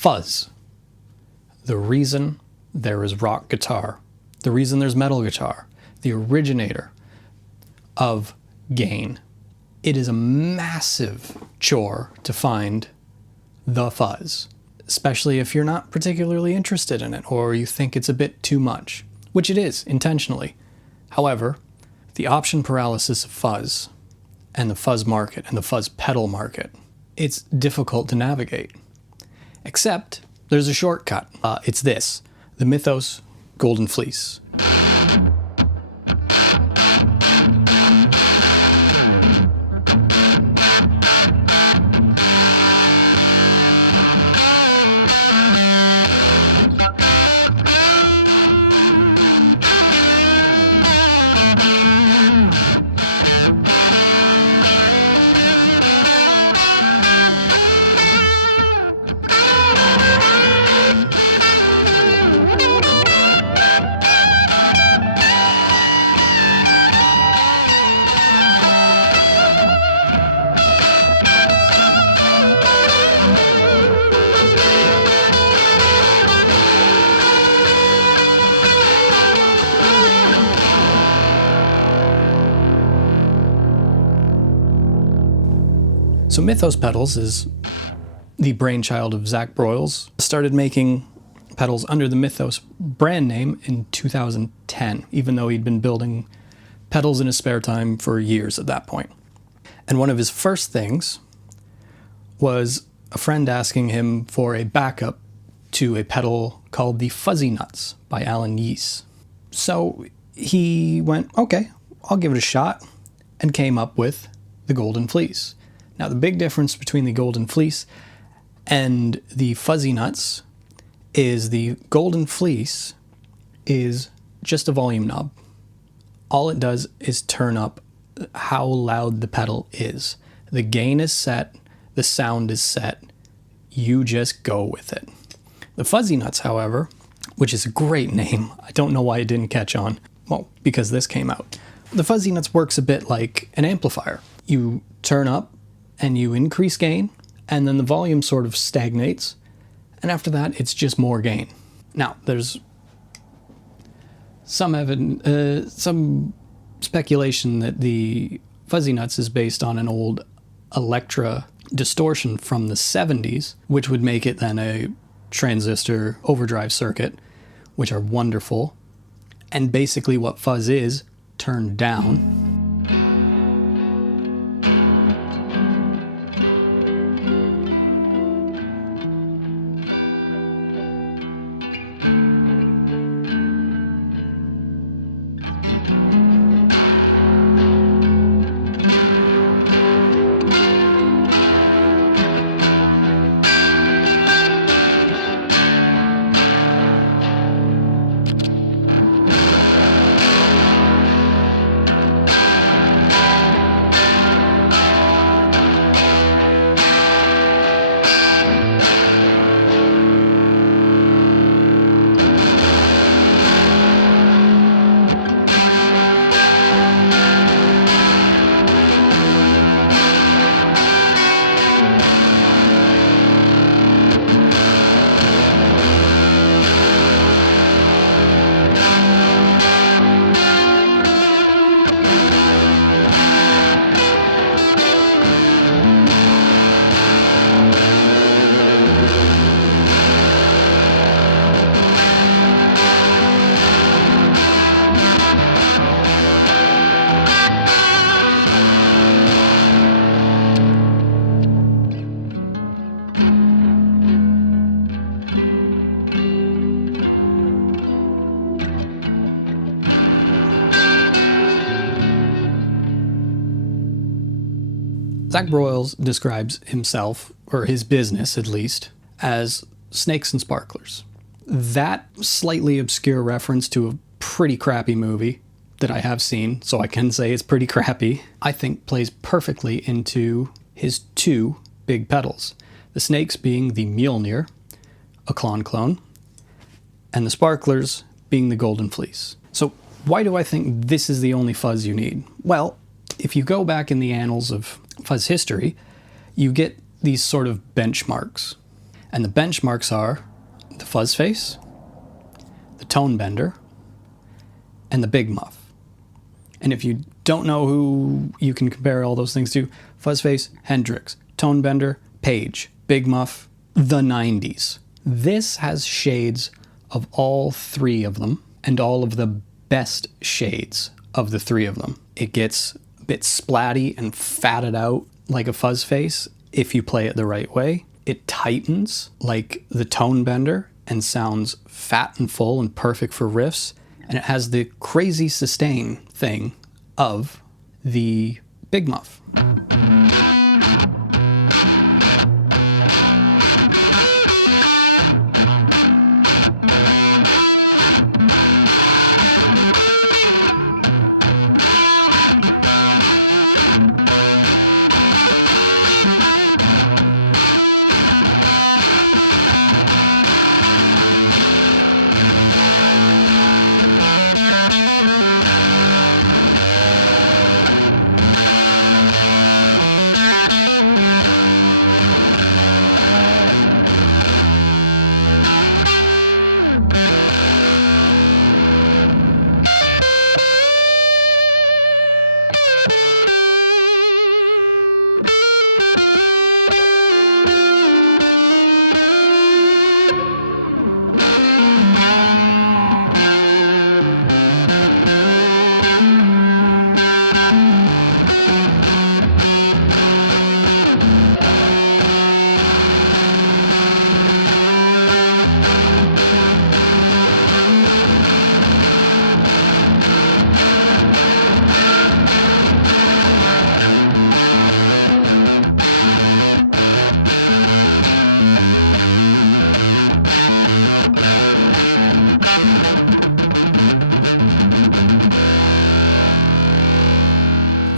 Fuzz. The reason there is rock guitar, the reason there's metal guitar, the originator of gain. It is a massive chore to find the fuzz, especially if you're not particularly interested in it or you think it's a bit too much, which it is intentionally. However, the option paralysis of fuzz and the fuzz market and the fuzz pedal market, it's difficult to navigate. Except there's a shortcut. It's this, the Mythos Golden Fleece. So Mythos Pedals is the brainchild of Zach Broyles. Started making pedals under the Mythos brand name in 2010, even though he'd been building pedals in his spare time for years at that point. And one of his first things was a friend asking him for a backup to a pedal called the Fuzzy Nuts by Alan Yeese. So he went, okay, I'll give it a shot, and came up with the Golden Fleece. Now, the big difference between the Golden Fleece and the Fuzzy Nuts is the Golden Fleece is just a volume knob. All it does is turn up how loud the pedal is. The gain is set, the sound is set, you just go with it. The Fuzzy Nuts, however, which is a great name, I don't know why it didn't catch on, well, because this came out. The Fuzzy Nuts works a bit like an amplifier. You turn up and you increase gain, and then the volume sort of stagnates, and after that, it's just more gain. Now, there's some speculation that the Fuzzy Nuts is based on an old Electra distortion from the 70s, which would make it then a transistor overdrive circuit, which are wonderful, and basically what fuzz is, turned down. Zach Broyles describes himself, or his business at least, as snakes and sparklers. That slightly obscure reference to a pretty crappy movie that I have seen, so I can say it's pretty crappy, I think plays perfectly into his two big pedals. The snakes being the Mjolnir, a clone, and the sparklers being the Golden Fleece. So why do I think this is the only fuzz you need? Well, if you go back in the annals of fuzz history, you get these sort of benchmarks. And the benchmarks are the fuzz face, the tone bender, and the big muff. And if you don't know who you can compare all those things to, fuzz face, Hendrix, tone bender, Page, big muff, the 90s. This has shades of all three of them, and all of the best shades of the three of them. It gets a bit splatty and fatted out like a fuzz face if you play it the right way. It tightens like the tone bender and sounds fat and full and perfect for riffs. And it has the crazy sustain thing of the big muff.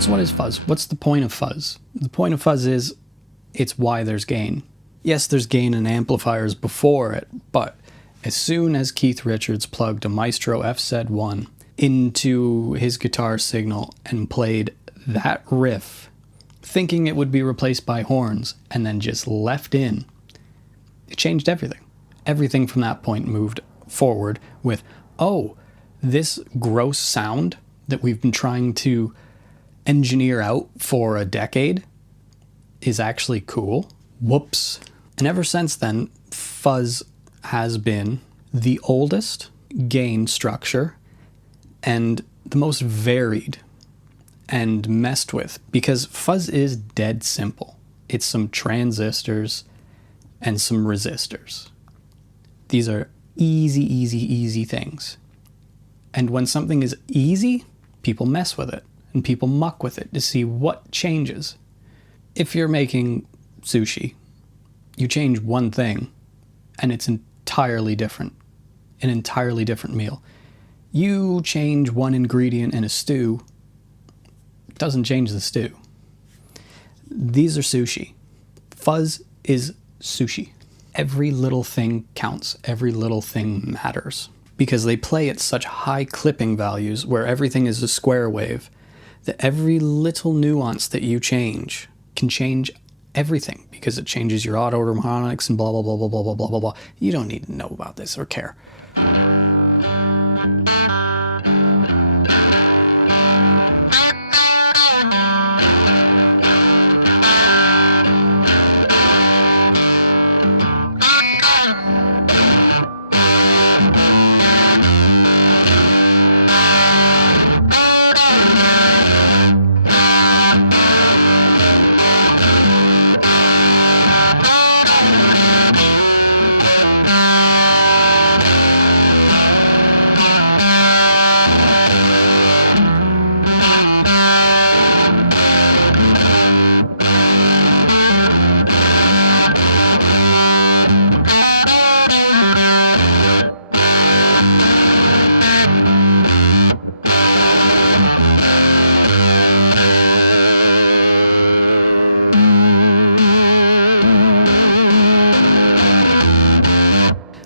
So what is fuzz? What's the point of fuzz? The point of fuzz is it's why there's gain. Yes, there's gain in amplifiers before it, but as soon as Keith Richards plugged a Maestro FZ1 into his guitar signal and played that riff, thinking it would be replaced by horns, and then just left in, it changed everything. Everything from that point moved forward with, oh, this gross sound that we've been trying to engineer out for a decade is actually cool. Whoops. And ever since then, fuzz has been the oldest gain structure and the most varied and messed with, because fuzz is dead simple. It's some transistors and some resistors. These are easy things. And when something is easy, people mess with it and people muck with it to see what changes. If you're making sushi, you change one thing and it's entirely different, an entirely different meal. You change one ingredient in a stew, it doesn't change the stew. These are sushi. Fuzz is sushi. Every little thing counts. Every little thing matters. Because they play at such high clipping values where everything is a square wave, that every little nuance that you change can change everything, because it changes your auto harmonics and blah, blah, blah, blah, blah, blah, blah, blah, blah. You don't need to know about this or care.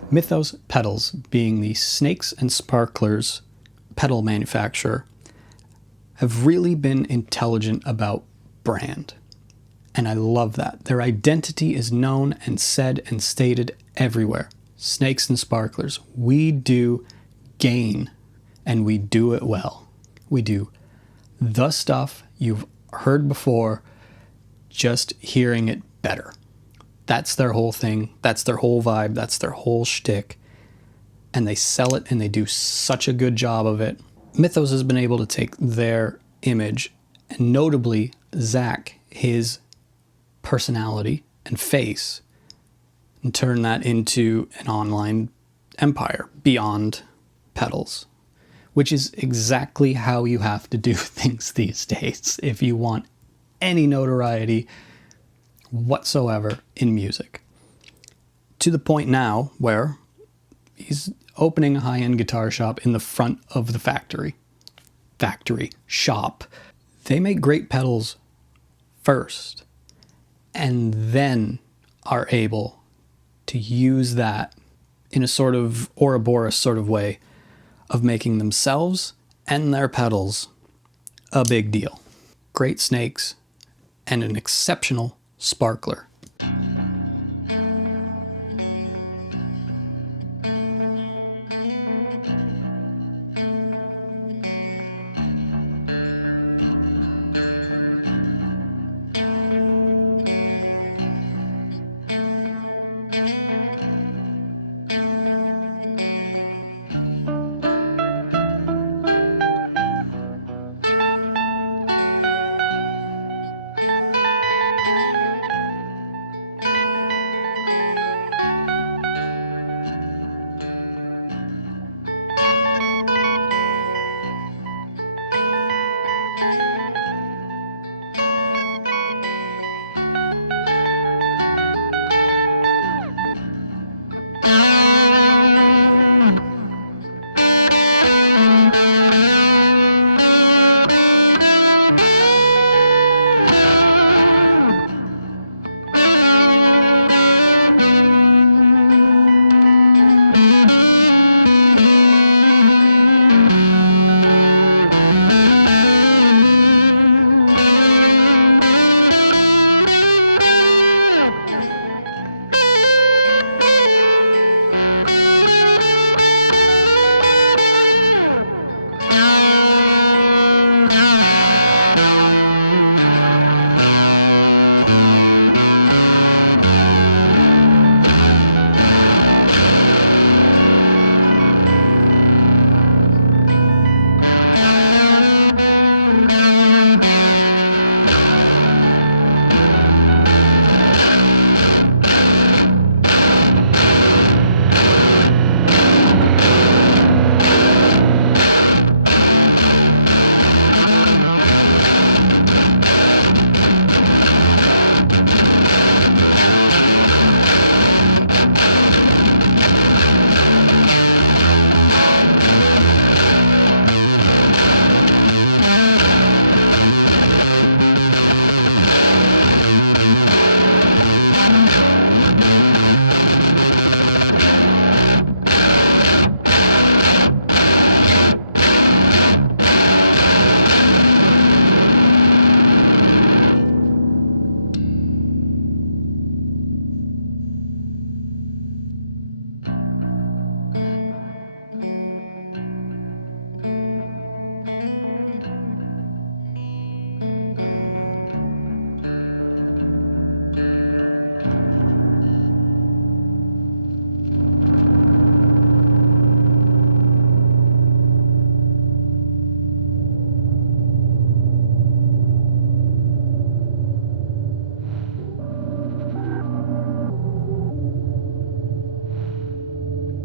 Mythos Pedals, being the Snakes and Sparklers pedal manufacturer, have really been intelligent about brand. And I love that. Their identity is known and said and stated everywhere. Snakes and sparklers. We do gain, and we do it well. We do the stuff you've heard before, just hearing it better. That's their whole thing. That's their whole vibe. That's their whole shtick. And they sell it, and they do such a good job of it. Mythos has been able to take their image, and notably Zach, his personality and face, and turn that into an online empire beyond pedals, which is exactly how you have to do things these days if you want any notoriety whatsoever in music. To the point now where he's opening a high-end guitar shop in the front of the factory shop. They make great pedals first, and then are able to use that in a sort of Ouroboros sort of way of making themselves and their pedals a big deal. Great snakes and an exceptional sparkler.